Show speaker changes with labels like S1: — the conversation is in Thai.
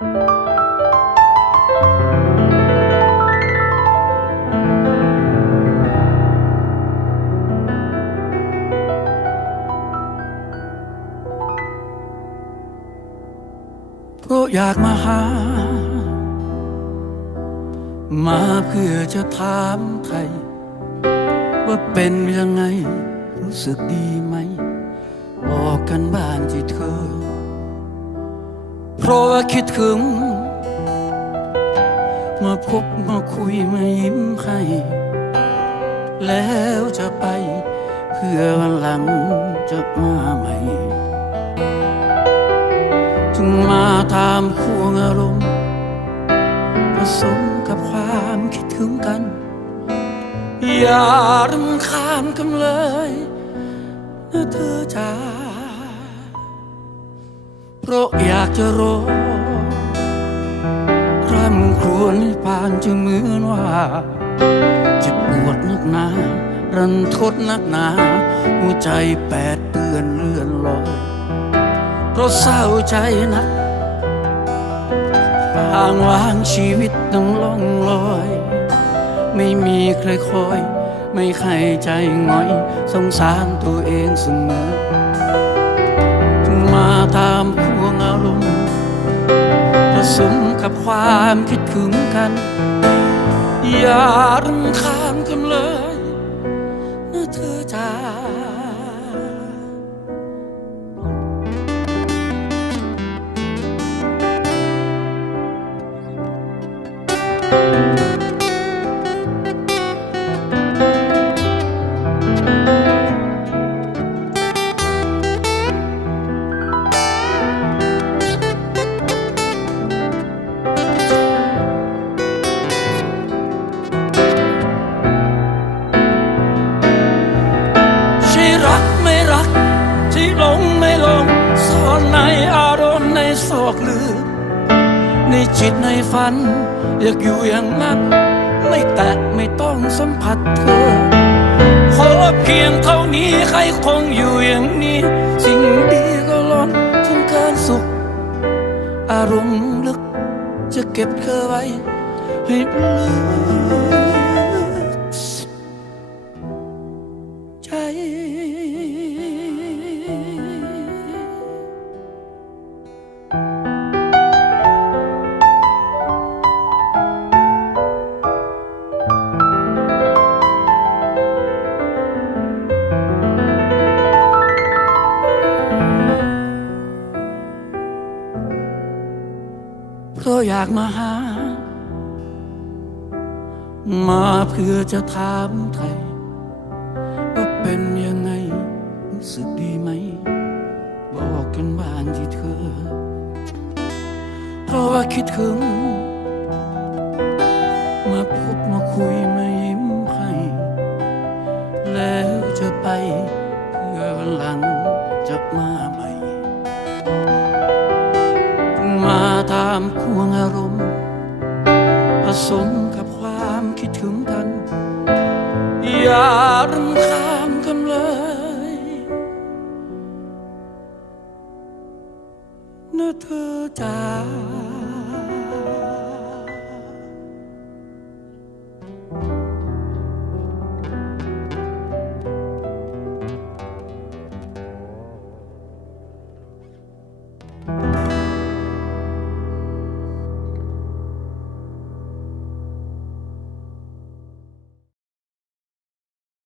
S1: เพราะอยากมาหา มาเพื่อจะถามใคร ว่าเป็นยังไง รู้สึกดีไหม บอกกันบ้านที่เธอ เพราะว่าคิดถึง มาพบมาคุยมายิ้มให้ แล้วจะไปเพื่อวันหลังจะมาใหม่จึงมาตามควงอารมณ์ผสมกับความคิดถึงกัน อย่ารำคาญกันเลยนะเธอจ๋า เพราะอยากจะรอคร่ำครวญผ่านจะเหมือนว่าเจ็บปวดนักหนา รันทดนักหนา หัวใจแปดเปื้อนเลื่อนลอยเพราะเศร้าใจนักทางวางชีวิตต้องล่องลอย ไม่มีใครคอย ไม่ใครใจง่อย สงสารตัวเองเสมอจึงมาตาม สมกับความคิดถึงกัน อย่ารำคาญกันเลยนะเธอจ้าใอนในอารมณ์ในซอกลึกในจิตในฝัน อยากอยู่อย่างนั้นไม่แตะไม่ต้องสัมผัสเธอ ขอเพียงเท่านี้ใครคงอยู่อย่างนี้ สิ่งดีก็ล้นจนเกินสุข อารมณ์ลึกจะเก็บเธอไว้ให้ลึก อยากมาหา มาเพื่อจะถามไทยว่าเป็นยังไงรู้สึกดีไหม บอกกันบ้านที่เธอ เพราะว่าคิดถึงามควงอารมณ์ ผสมกับความคิดถึงท่านอย่ารำคาญกันเลย นะเธอจ๋า